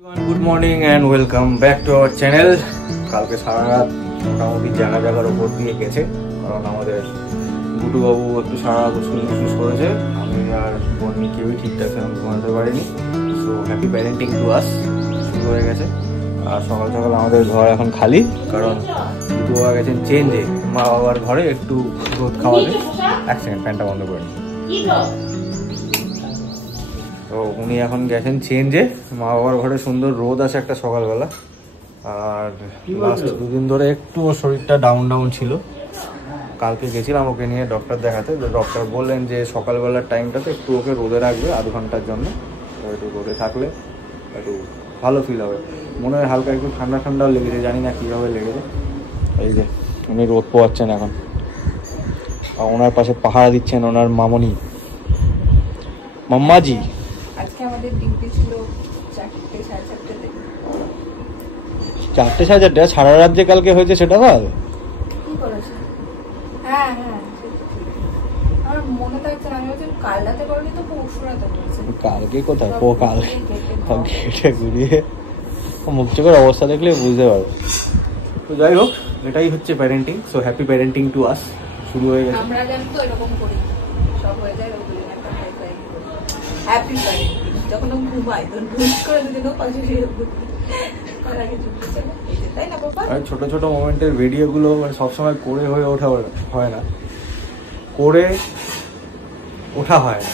Good morning and welcome back to our channel. কালকে সারা রাত মোটামুটি জায়গার ওপর দিয়ে গেছে, কারণ আমাদের গুটুবাবু একটু সারা রাত উসকুস করেছে। আমি আর বর্ণি কেউই ঠিকঠাক সেরকম ঘুমাতে পারিনি। So happy parenting to us শুরু হয়ে গেছে। আর সকাল সকাল আমাদের ঘর এখন খালি, কারণ গুটুবাবা গেছেন চেঞ্জে মা বাবার ঘরে একটু রোদ খাওয়াতে। এক সেকেন্ড, ফ্যানটা বন্ধ করে নি। তো উনি এখন গেছেন চেঞ্জে, মা বাবার ঘরে সুন্দর রোদ আছে একটা সকালবেলা। আর লাস্ট দুদিন ধরে একটু ওর শরীরটা ডাউন ছিল। কালকে গেছিলাম ওকে নিয়ে ডক্টর দেখাতে। ডক্টর বললেন যে সকালবেলার টাইমটাতে একটু ওকে রোদে রাখবে আধ ঘন্টার জন্য। একটু রোদে থাকলে একটু ভালো ফিল হবে। মনে হয় হালকা একটু ঠান্ডা ঠান্ডাও লেগেছে, জানি না কীভাবে লেগেছে। এই যে উনি রোদ পোয়াচ্ছেন এখন, আর ওনার পাশে পাহারা দিচ্ছেন ওনার মামনি মাম্মাজি। আজকে আমাদের ডিউটি ছিল 4টে সাড়ে 4টেতে। 4টে সাড়ে 4টে? সারা রাত যে কালকে হয়েছে সেটা বল। কি করেছে? হ্যাঁ আমার মনে থাকছে না। আমি বলছি কাল রাতে করলি তো পরশু রাতে করেছে। কালকে কোথায় ঘেটে ঘুরিয়ে মুখ চোখের অবস্থা দেখলে বুঝতে পারবো। তো যাই হোক, এটাই হচ্ছে parenting. So happy parenting to us শুরু হয়ে গেছে। আমরা জানি তো এরকম করি, সব হয়ে যায় হ্যাপি প্যারেন্টিং। যখন ঘুমাই তো ঢুস করে দিদি না পাশে ছোট ছোট মোমেন্টের ভিডিওগুলো সবসময় করে হয়ে ওঠা হয় না, করে ওঠা হয় না।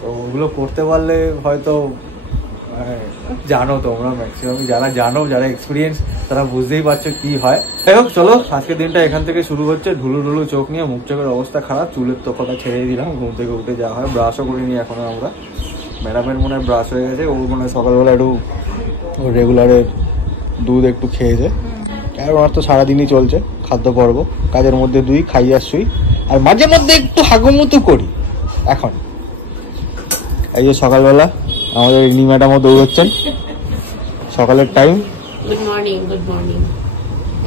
তো ওগুলো করতে পারলে হয়তো জানো তোমরা, ম্যাক্সিমাম যারা জানো, যারা এক্সপিরিয়েন্স, তারা বুঝতেই পারছো কি হয়। যাই হোক, চলো আজকের দিনটা এখান থেকে শুরু হচ্ছে। ঢুলু চোখ নিয়ে, মুখ চোখের অবস্থা খারাপ, চুলের তো কথা ছেড়ে দিলাম। ঘুম থেকে উঠে যাওয়া হয়, ব্রাশও করিনি এখনো আমরা। ম্যাডামের মনে হয় ব্রাশ হয়ে গেছে, ও মনে হয় সকালবেলা একটু রেগুলারের দুধ একটু খেয়েছে। আর ওনার তো সারাদিনই চলছে খাদ্য পর্ব, কাজের মধ্যে দুই খাই আর শুই, আর মাঝে মধ্যে একটু হাগুমুতু করি। এখন এই যে সকালবেলা আমাদের ইনি ম্যাডামও দৌড়চ্ছেন, সকালের টাইম। গুড মর্নিং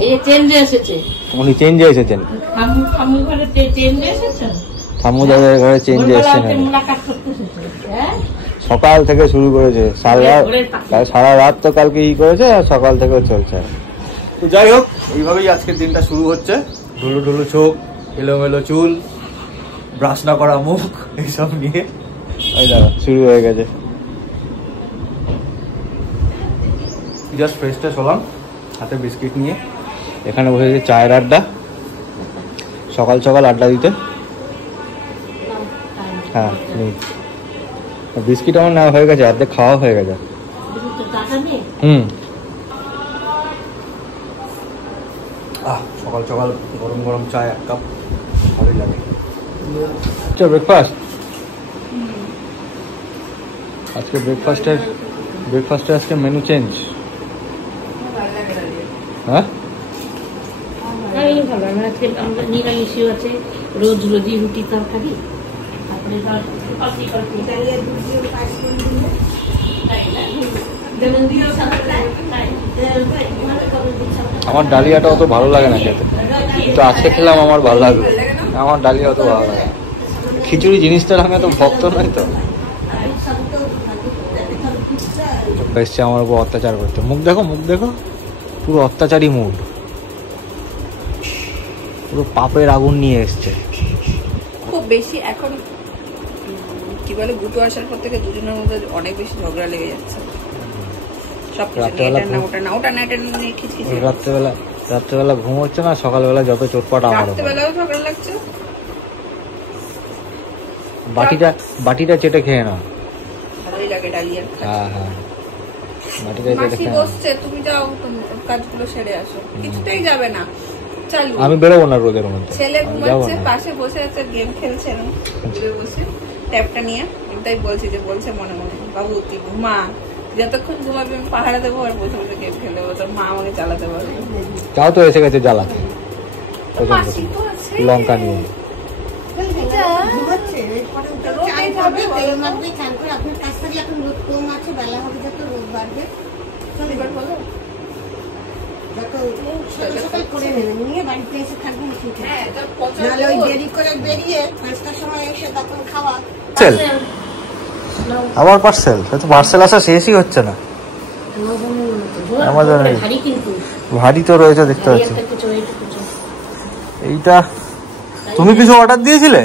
এই যে চেঞ্জে এসেছে, উনি চেঞ্জে এসেছেন। থামু ঘরে চেঞ্জে এসেছেন, থামু দাদার ঘরে চেঞ্জে এসেছেন। মুলাকাত করতে এসেছে। হ্যাঁ, সকাল থেকে শুরু করেছে, সারা রাত তো কালকে ই করেছে, আর সকাল থেকেও চলছে। তো যাই হোক, এইভাবেই আজকের দিনটা শুরু হচ্ছে। ঢুলু চোখ, এলোমেলো চুল, ব্রাশ না করা মুখ, এইসব নিয়ে শুরু হয়ে গেছে। জাস্ট ফ্রেশ হলাম, হাতে বিস্কিট নিয়ে এখানে বসেছে চায়ের আড্ডা। সকাল সকাল আড্ডা দিতে। হ্যাঁ, বিস্কিট আমার নেওয়া হয়ে গেছে, অর্ধেক খাওয়া হয়ে গেছে। সকাল সকাল গরম গরম চায় এক কাপ, ভালোই লাগে। ব্রেকফাস্ট আজকে ব্রেকফাস্টে আজকে মেনু চেঞ্জ। হ্যাঁ, নিরামিষও আছে, রোজই রুটি তরকারি। আমার ডালিয়াটা অত ভালো লাগে না খেতে, কিন্তু আজকে খেলাম আমার ভালো লাগলো। আমার ডালিয়া অত ভালো লাগে। খিচুড়ি জিনিসটার আমি এত ভক্ত নয় তো। এসছে আমার উপর অত্যাচার করতে। মুখ দেখো, পুরো অত্যাচারী মুড, পুরো পাপের আগুন নিয়ে এসছে খুব বেশি। এখন কি বলে, গুটু আসার পর থেকে দুজনের মধ্যে অনেক বেশি ঝগড়া লেগে যাচ্ছে। রাত্রেবেলা ঘুম হচ্ছে না, সকালবেলা যত চোটপাট আমার ঝগড়া লাগছে। বাটিটা চেটে খেয়ে না। ভালোই লাগে ডালিয়া। হ্যাঁ, মাসি বসছে, তুমি যাও কাজগুলো সেরে আসো। কিছুতেই যাবে না। আমি বেরোবো না রোদের মধ্যে। ছেলে ঘুমাচ্ছে, পাশে বসে আছে, গেম খেলছে বসে ট্যাবটা নিয়ে। তাই বলছে মনে মনে, বাবু তুই ঘুমা, যতক্ষণ ঘুমাবি আমি পাহাড়ে দেবো আর বসে বসে গেম খেলে দেবো, তোর মা আমাকে চালাতে পারবে। তাও তো এসে গেছে জ্বালাতে, লঙ্কা নিয়ে। আবার পার্সেল? পার্সেল আসা শেষই হচ্ছে না। Amazon-এর। ভারী কিন্তু ভারী তো রয়েছে দেখতে ভারী পাচ্ছি। একটা কিছু এইটা কিছু। এইটা তুমি কিছু অর্ডার দিয়েছিলে?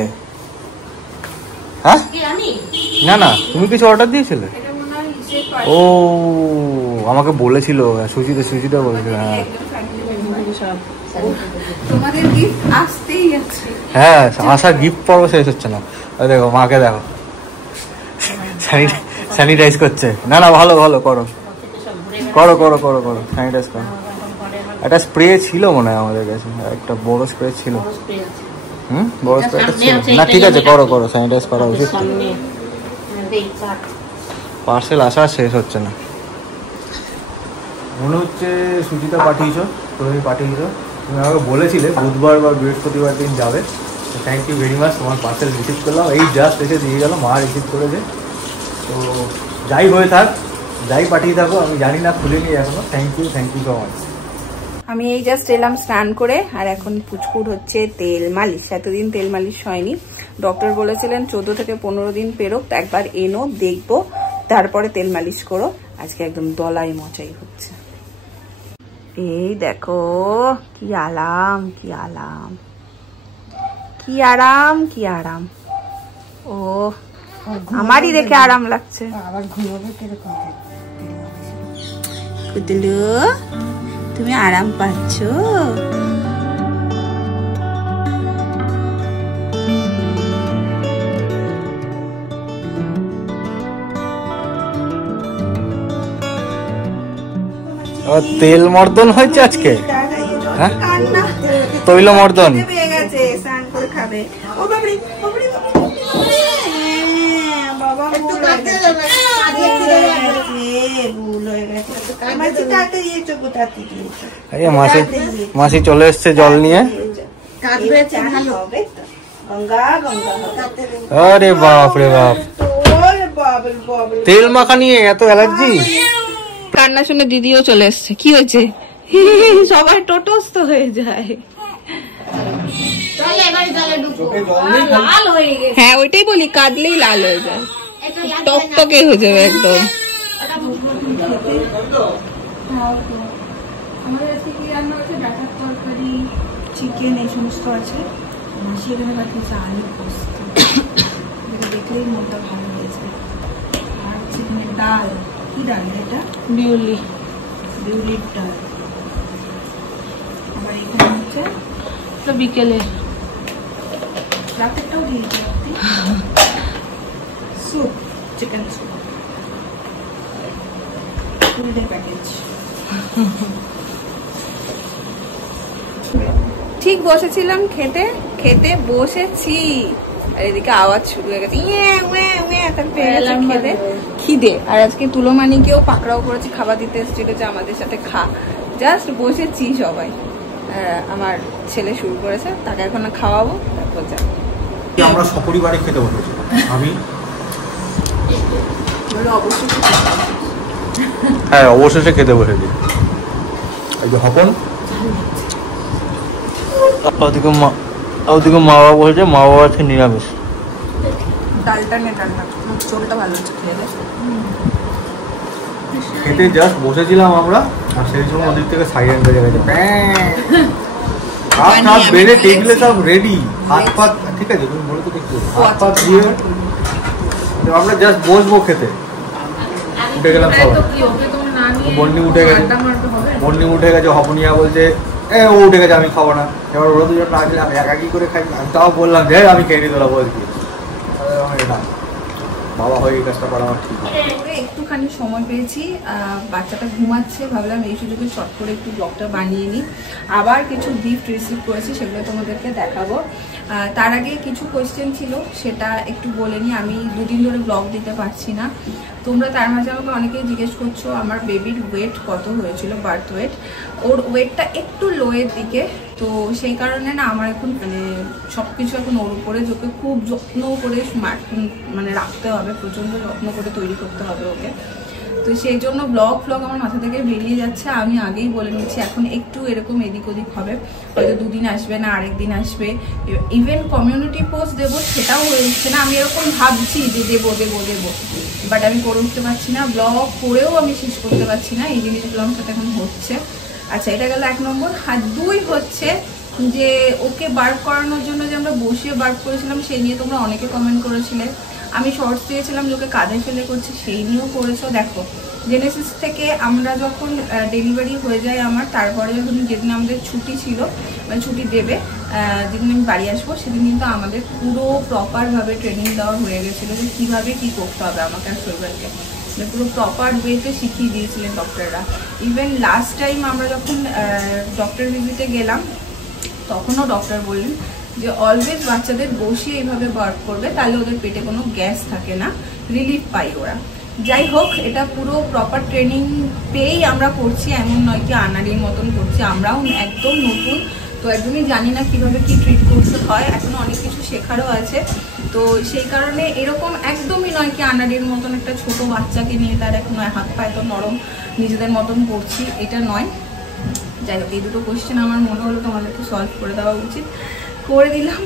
হ্যাঁ কি আমি? না না, তুমি কিছু অর্ডার দিয়েছিলে? এটা মনে হয় হিসেব ও আমাকে বলেছিল, সুচিটা বলেছিল। হ্যাঁ সব তোমাদের গিফট আসতেই আছে। হ্যাঁ, আশা গিফট পর্ব শেষ হচ্ছে না। ওই দেখো মাকে দেখো স্যানিটাইজ করছে। না না, ভালো ভালো করো সব ঘুরে করো করো করো করো স্যানিটাইজ করো। একটা স্প্রে ছিল মনে হয় আমাদের কাছে, একটা বড় স্প্রে ছিল। বড় স্প্রে আছে বড় স্প্রেটা ছিল সামনে আছে, না। ঠিক এটাই আছে, আমি করো রাখি। করো স্যানিটাইজ করা উচিত। সামনে দেই কাট পার্সেল আসা আর শেষ হচ্ছে না। মনে হচ্ছে সুচিতা পাঠিয়েছো, তুমি পাঠিয়েছো। তুমি আমাকে বলেছিলে বুধবার বা বৃহস্পতিবার দিন যাবে। থ্যাংক ইউ ভেরি মাচ, তোমার পার্সেল রিসিভ করলাম। এই জাস্ট এসে দিয়ে গেল, মা রিসিভ করেছে। তো যাই হয়ে থাক, যাই পাঠিয়ে থাকো, আমি জানি না, খুলিনি এখনো। Thank you so much. আমি এই জাস্ট এলাম স্নান করে, আর এখন পুচকুর হচ্ছে তেল মালিশ। এতদিন তেল মালিশ হয়নি। ডক্টর বলেছিলেন 14 থেকে 15 দিন পেরোক, একবার এনো দেখবো, তারপরে তেল মালিশ করো। আজকে একদম দলাই মচাই হচ্ছে। এই দেখো কি আরাম, কি আরাম, কি আরাম, কি আরাম। ও আমারই দেখে আরাম লাগছে। আবার ঘুমাবে কিরকম কুদলু, তুমি আরাম পাচ্ছ? তেল মর্দন হয়েছে আজকে, হ্যাঁ তৈল মর্দন। পেয়ে গেছে, স্নান করে খাবে। ও বাবরি, বাবরি, বাবা ভুল হয়ে গেছে। মাসি কাটে দিয়েছো, কোথা থেকে দিয়েছো? এই মাসি চলে এসছে জল নিয়ে। কাটবে ভালো হবে তো। গঙ্গা গঙ্গা আরে বাপ রে বাপ, ওরে বাবরে বাবরে। তেল মাখা নিয়ে এত অ্যালার্জি। কান্না শুনে দিদিও চলে এসছে। কি হয়েছে? সবাই টোটস্থ হয়ে যায়। চল এবারে জলে ঢুকো লাল হয়ে গেছে হ্যাঁ ওইটাই বলি, কাঁদলেই লাল হয়ে যায়, টকটকে হয়ে যাবে একদম। আমাদের আজকে কি রান্না হচ্ছে? ডাটার তরকারি, চিকেন, এই সমস্ত আছে। মাসি এখানে পাঠিয়েছে আলু পোস্ত, যেটা দেখলেই মনটা ভালো হয়েছে। আর চিকেনের ডাল, কি ডাল এটা? বিউলি বিউলির ডাল। আবার এখানে হচ্ছে তো বিকেলে রাতেরটাও দিয়েছে স্যুপ, চিকেন স্যুপ, ফুলডে প্যাকেজ। ঠিক বসেছিলাম খেতে, খেতে বসেছি, আর এদিকে আওয়াজ শুরু হয়ে গেছে, খেতে খিদে। আর আজকে তুলোমানিকেও পাকড়াও করেছি, খাবার দিতে এসেছিল যে আমাদের সাথে খা। জাস্ট বসেছি সবাই। আমার ছেলে শুরু করেছে, তাকে এখন খাওয়াবো, তারপর যাবো। আমরা সপরিবারে খেতে বসেছি। আমি হ্যাঁ অবশেষে খেতে বসেছি। এই যে হপন, ওদিকে মা বাবা বসেছে, মা বাবা আছে নিরামিষ। ডালটা নে, ডালটা ঝোলটা ভালো হচ্ছে, খেয়ে দে। খেতে জাস্ট বসেছিলাম আমরা, আর সেই সময় ওদিক থেকে সাইরেন বেজে গেছে। হাত হাত বেড়ে টেবিলে সব রেডি, হাত পাত ঠিক আছে, তুমি বলে তো দেখতে হাত পাত দিয়ে আমরা জাস্ট বসবো খেতে। উঠে গেলাম সবাই, বন্নি উঠে গেছে, হপনিয়া বলছে ও উঠে গেছে, আমি খাবো না। এবার ওরা দুজন না খেলে আমি একা কি করে খাই? আমি তাও বললাম যে আমি খেয়ে নিতে বল কি না, বাবা হয়ে এই কাজটা করা আমার ঠিক। একটুখানি সময় পেয়েছি, বাচ্চাটা ঘুমাচ্ছে, ভাবলাম এই সুযোগে শর্ট করে একটু ব্লগটা বানিয়ে নিই। আবার কিছু গিফট রিসিভ করেছি, সেগুলো তোমাদেরকে দেখাবো। তার আগে কিছু কোয়েশ্চেন ছিল, সেটা একটু বলে নিই। আমি দুদিন ধরে ব্লগ দিতে পারছি না। তোমরা তার মাঝে আমাকে অনেকেই জিজ্ঞেস করছো আমার বেবির ওয়েট কত হয়েছিল, বার্থ ওয়েট। ওর ওয়েটটা একটু লোয়ের দিকে, তো সেই কারণে না আমার এখন মানে সব কিছু এখন ওর উপরে, ওকে খুব যত্ন করে মানে রাখতে হবে, প্রচণ্ড যত্ন করে তৈরি করতে হবে ওকে। তো সেই জন্য ব্লগ আমার মাথা থেকে বেরিয়ে যাচ্ছে। আমি আগেই বলে নিচ্ছি, এখন একটু এরকম এদিক ওদিক হবে, হয়তো 2 দিন আসবে না, আরেকদিন আসবে। ইভেন কমিউনিটি পোস্ট দেবো সেটাও হয়ে উঠছে না। আমি এরকম ভাবছি যে দেবো, বাট আমি করে উঠতে পারছি না। ব্লগ করেও আমি শেষ করতে পারছি না। এই জিনিসগুলো আমার সাথে এখন হচ্ছে। আচ্ছা, এটা গেল 1 নম্বর। আর 2 হচ্ছে যে ওকে বার্প করানোর জন্য যে আমরা বসিয়ে বার্প করেছিলাম, সেই নিয়ে তোমরা অনেকে কমেন্ট করেছিলে। আমি শর্টস দিয়েছিলাম যে ওকে কাঁধে ফেলে করছি, সেই নিয়েও করেছো। দেখো, জেনেসিস থেকে আমরা যখন ডেলিভারি হয়ে যায় আমার, তারপরে যখন যেদিন আমাদের ছুটি ছিল, মানে ছুটি দেবে, যেদিন আমি বাড়ি আসবো, সেদিন কিন্তু আমাদের পুরো প্রপারভাবে ট্রেনিং দেওয়া হয়ে গেছিলো যে কীভাবে কী করতে হবে আমাকে আর শৈবালকে, মানে পুরো প্রপার ওয়েতে শিখিয়ে দিয়েছিলেন ডক্টররা। ইভেন লাস্ট টাইম আমরা যখন ডক্টর ভিজিটে গেলাম, তখনও ডক্টর বললেন যে অলওয়েজ বাচ্চাদের বসিয়ে এইভাবে বার্প করবে, তাহলে ওদের পেটে কোনো গ্যাস থাকে না, রিলিফ পাই ওরা। যাই হোক, এটা পুরো প্রপার ট্রেনিং পেয়েই আমরা করছি, এমন নয় কি আনাড়ির মতন করছি। আমরাও একদম নতুন, তো একদমই জানি না কিভাবে কি ট্রিট করতে হয়, এখনো অনেক কিছু শেখারও আছে। তো সেই কারণে এরকম একদমই নয় কি আনাড়ির মতন একটা ছোট বাচ্চাকে নিয়ে তার এখন হাত পায়ে তো নরম নিজেদের মতন করছি, এটা নয়। যাই হোক, এই দুটো কোয়েশ্চেন আমার মনে হলো তোমাদেরকে সলভ করে দেওয়া উচিত, করে দিলাম।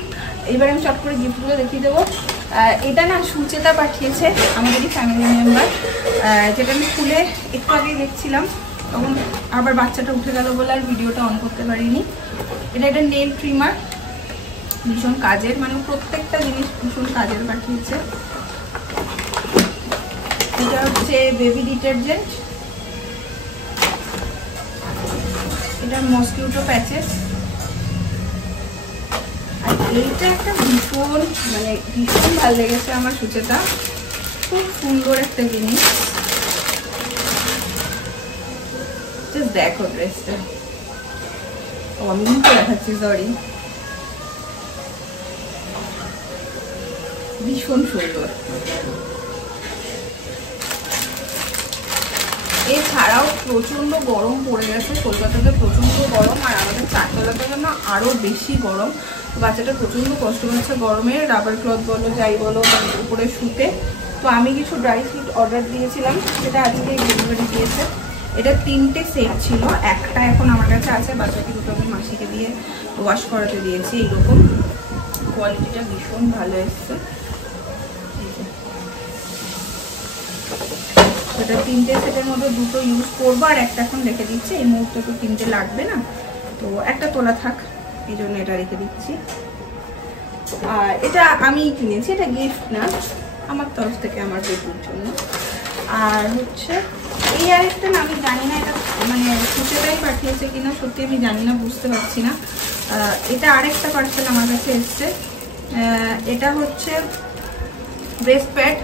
এবার আমি চট করে গিফটগুলো দেখিয়ে দেবো। এটা না সুচেতা পাঠিয়েছে, আমাদেরই ফ্যামিলি মেম্বার, যেটা আমি খুলে একটু আগেই দেখছিলাম, তখন আবার বাচ্চাটা উঠে গেল বলে আর ভিডিওটা অন করতে পারিনি। এটা একটা নেল ট্রিমার, ভীষণ কাজের, মানে প্রত্যেকটা জিনিস ভীষণ কাজের পাঠিয়েছে। এটা হচ্ছে বেবি ডিটারজেন্ট, এটা মসকিউটো প্যাচেস। আর এইটা একটা ভীষণ ভালো লেগেছে আমার সুচেতা, খুব সুন্দর একটা জিনিস। দেখো ড্রেসটা, আমি কিন্তু দেখাচ্ছি, সরি, ভীষণ সুন্দর। এছাড়াও প্রচন্ড গরম পড়ে গেছে কলকাতাতে, প্রচন্ড গরম, আর আমাদের চারতলাতে না আরো বেশি গরম। বাচ্চাটা প্রচন্ড কষ্ট পাচ্ছে গরমে, রাবার ক্লথ বলো যাই বলো উপরে শুতে। তো আমি কিছু ড্রাই ফ্রুট অর্ডার দিয়েছিলাম, সেটা আজকে ডেলিভারি দিয়েছে। এটা 3টে সেট ছিল, একটা এখন আমার কাছে আছে, বাচ্চাকে দুটো আমি মাসিকে দিয়ে ওয়াশ করাতে দিয়েছি। এইরকম কোয়ালিটিটা ভীষণ ভালো এসছে। এটা 3টে সেটের মধ্যে 2টো ইউজ করবো, আর একটা এখন রেখে দিচ্ছি। এই মুহূর্তে তো 3টে লাগবে না, তো একটা তোলা থাক, এই জন্য এটা রেখে দিচ্ছি। আর এটা আমি কিনেছি, এটা গিফট না, আমার তরফ থেকে আমার বেবুর জন্য। আর হচ্ছে এই আরেকটা না, আমি জানি না এটা মানে সুচেতাই পাঠিয়েছে কিনা, সত্যি আমি জানি না, বুঝতে পারছি না। এটা আরেকটা পার্সেল আমার কাছে এসছে। এটা হচ্ছে ব্রেস্ট প্যাড,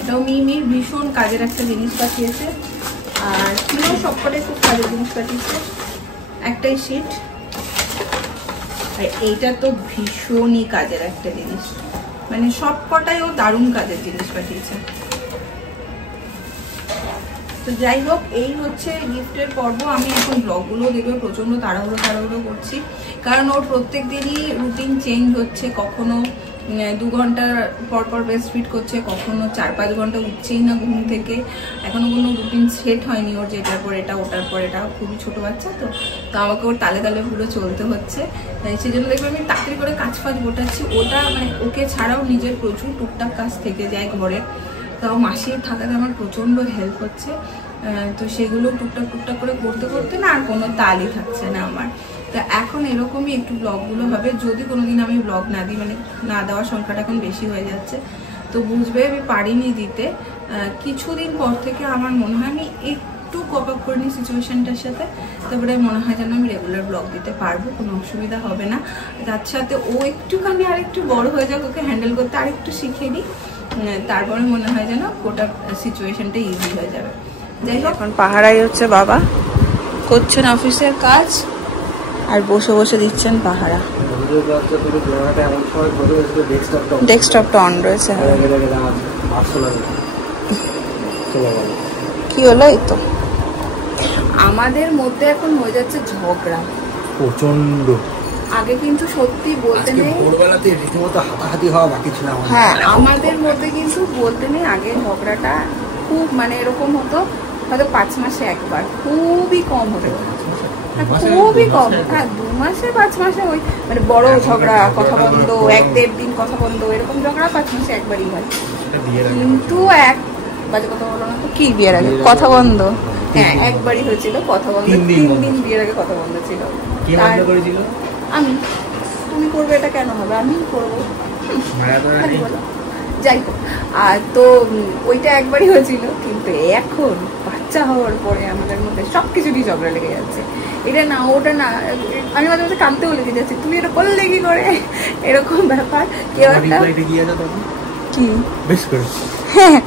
এটাও মিমির ভীষণ কাজের একটা জিনিস পাঠিয়েছে। আর কিনেও সবকটাই খুব কাজের জিনিস পাঠিয়েছে। একটাই শীট, আর এইটা তো ভীষণই কাজের একটা জিনিস, মানে সবকটাই ও দারুণ কাজের জিনিস পাঠিয়েছে। তো যাই হোক, এই হচ্ছে গিফটের পর্ব। আমি এখন ব্লগগুলো দেখবে প্রচণ্ড তাড়াহুড়ো করছি, কারণ ওর প্রত্যেক দিনই রুটিন চেঞ্জ হচ্ছে। কখনো 2 ঘন্টা পর ব্রেস্ট ফিড করছে, কখনো 4-5 ঘন্টা উঠছেই না ঘুম থেকে। এখনো কোনো রুটিন সেট হয়নি ওর, যে এটার পর এটা, ওটার পর এটা। খুবই ছোটো বাচ্চা তো আমাকে ওর তালে তালে পুরো চলতে হচ্ছে। সেই জন্য দেখবে আমি তাড়াতাড়ি করে কাজ গোটাচ্ছি। ওটা মানে ওকে ছাড়াও নিজের প্রচুর টুকটাক কাজ থেকে যায় ঘরে, তাও মাসি থাকাতে আমার প্রচণ্ড হেল্প হচ্ছে। তো সেগুলো টুকটাক করে করতে না আর কোনো তালই থাকছে না আমার। তো এখন এরকমই একটু ব্লগগুলো হবে। যদি কোনোদিন আমি ব্লগ না দিই, মানে না দেওয়ার সংখ্যাটা এখন বেশি হয়ে যাচ্ছে, তো বুঝবে আমি পারিনি দিতে। কিছুদিন পর থেকে আমার মনে হয় আমি একটু কপ আপ করে নিই সিচুয়েশনটার সাথে, তারপরে মনে হয় যেন আমি রেগুলার ব্লগ দিতে পারবো, কোনো অসুবিধা হবে না। তার সাথে ও একটুখানি আর একটু বড় হয়ে যাক, ওকে হ্যান্ডেল করতে আর একটু শিখে নিই, তারপরে মনে হয় যেন গোটা সিচুয়েশনটা ইজি হয়ে যাবে। যাই হোক, এখন পাহারাই হচ্ছে বাবা, করছেন অফিসের কাজ আর বসে বসে দিচ্ছেন পাহারা। ডেস্কটপটা অন রয়েছে। কি হলো? এই তো আমাদের মধ্যে এখন হয়ে যাচ্ছে ঝগড়া প্রচন্ড। আগে কিন্তু সত্যি বলতে নেই, ভোরবেলাতে রীতিমতো হাতাহাতি হওয়া বাকি ছিল। হ্যাঁ, আমাদের মধ্যে কিন্তু বলতে নেই, আগে ঝগড়াটা খুব মানে এরকম হতো হয়তো 5 মাসে একবার, খুবই কম হতো, খুবই কম। হ্যাঁ 2 মাসে 5 মাসে ওই মানে বড় ঝগড়া, কথা বন্ধ, 1-1.5 দিন কথা বন্ধ, এরকম ঝগড়া 5 মাসে একবারই হয়। কিন্তু এক বাজে কথা বলো না তো, কি বিয়ের আগে কথা বন্ধ? হ্যাঁ একবারই হয়েছিল কথা বন্ধ, 3 দিন বিয়ের আগে কথা বন্ধ ছিল। আমি, তুমি করবে এটা কেন হবে, আমি করবো, যাই হোক। আর তো ওইটা একবারই হয়েছিল। কিন্তু এখন বাচ্চা হওয়ার পরে আমাদের মধ্যে সবকিছুরই ঝগড়া লেগে যাচ্ছে, এটা না ওটা না, আমি মাঝে মাঝে কাঁদতেও লেগে যাচ্ছি, তুমি এটা করলে কি করে, এরকম ব্যাপার। কেউ একটা কি বেশ করে, হ্যাঁ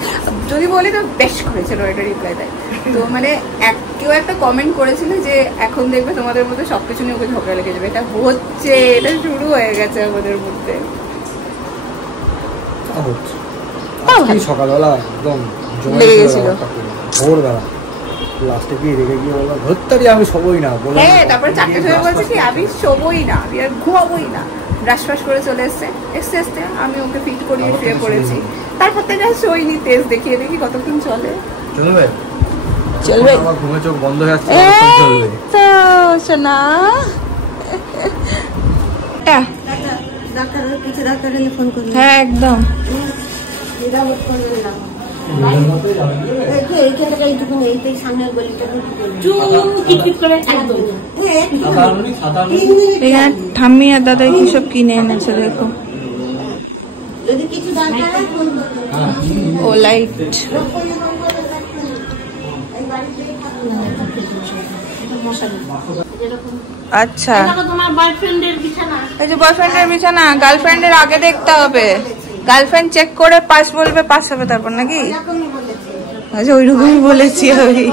যদি বলি তো বেশ করেছিল এটা রিপ্লাই দেয়। তো মানে কেউ একটা কমেন্ট করেছিল যে এখন দেখবে তোমাদের মধ্যে সবকিছু নিয়ে ওকে ঝগড়া লেগে যাবে, এটা হচ্ছে, এটা শুরু হয়ে গেছে আমাদের মধ্যে। সকালবেলা একদম লেগে গেছিল, ভোরবেলা লাস্টে গিয়ে রেগে গিয়ে বললাম ধরতারি আমি শোবই না। হ্যাঁ তারপরে 4টে সময় বলছে কি আমি শোবই না, আমি আর ঘুমাবোই না। ব্রাশ ফ্রাশ করে চলে এসছে, আমি ওকে ফিট করিয়ে শুয়ে পড়েছি। তারপর থেকে আর শোইনি, তেজ দেখিয়ে দেখি কতক্ষণ চলে। চলবে আমার ঘুমে চোখ বন্ধ হয়ে যাচ্ছে, চলবে তো শোনা। হ্যাঁ একদম ঠাম্মি আর দাদা কি সব কিনে এনেছে দেখো। ও লাইট, আচ্ছা এই যে বয়ফ্রেন্ডের বিছানা, গার্লফ্রেন্ডের আগে দেখতে হবে, গার্লফ্রেন্ড চেক করে পাস বলবে, পাস হবে তারপর নাকি? আচ্ছা ওইরকমই বলেছি আমি।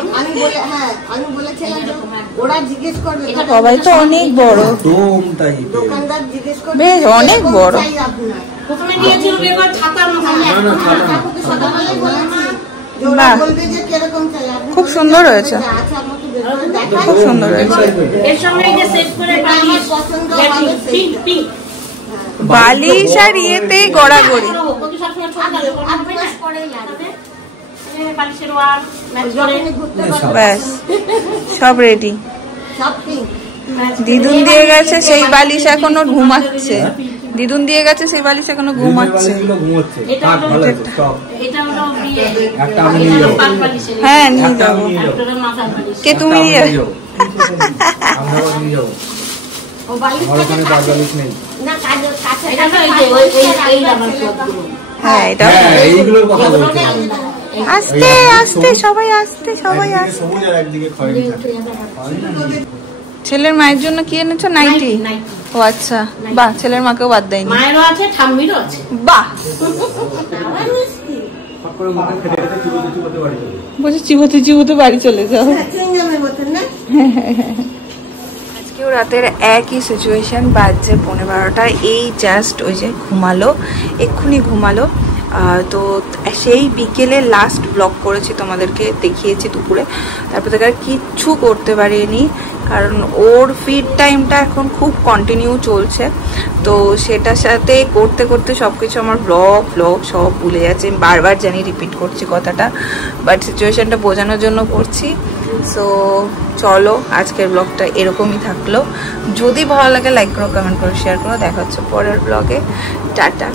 সবাই তো অনেক বড়, বেশ অনেক বড়। বাহ খুব সুন্দর হয়েছে, খুব সুন্দর হয়েছে। বালিশ আর ইয়েতেই গড়াগড়ি, ব্যাস সব রেডি। দিদুন দিয়ে গেছে সেই বালিশ এখনো ঘুমাচ্ছে, দিদুন দিয়ে গেছে সেই বালিশ এখনো ঘুমাচ্ছে। হ্যাঁ নিয়ে যাবো, কে তুমি নিয়ে যাবো? হ্যাঁ এটা আস্তে আস্তে সবাই আস্তে সবাই আস্তে। ছেলের মায়ের জন্য কি এনেছো? নাইটি। ও আচ্ছা বাহ, ছেলের মাকেও বাদ দেয়নি, মায়েরও আছে ঠাম্মিরও আছে। বাহ বলছি চিবোতে চিবোতে বাড়ি চলে যাও। আজকেও রাতের একই সিচুয়েশন, বাজছে 12:30, এই জাস্ট ওই যে ঘুমালো, এক্ষুনি ঘুমালো। তো সেই বিকেলে লাস্ট ব্লগ করেছি, তোমাদেরকে দেখিয়েছি দুপুরে, তারপর থেকে আর কিচ্ছু করতে পারিনি, কারণ ওর ফিড টাইমটা এখন খুব কন্টিনিউ চলছে। তো সেটার সাথে করতে করতে সব কিছু আমার ব্লগ সব ভুলে যাচ্ছে। আমি বারবার জানি রিপিট করছি কথাটা, বাট সিচুয়েশানটা বোঝানোর জন্য করছি। সো চলো আজকের ব্লগটা এরকমই থাকলো। যদি ভালো লাগে লাইক করো, কমেন্ট করো, শেয়ার করো। দেখা হচ্ছে পরের ব্লগে। টাটা।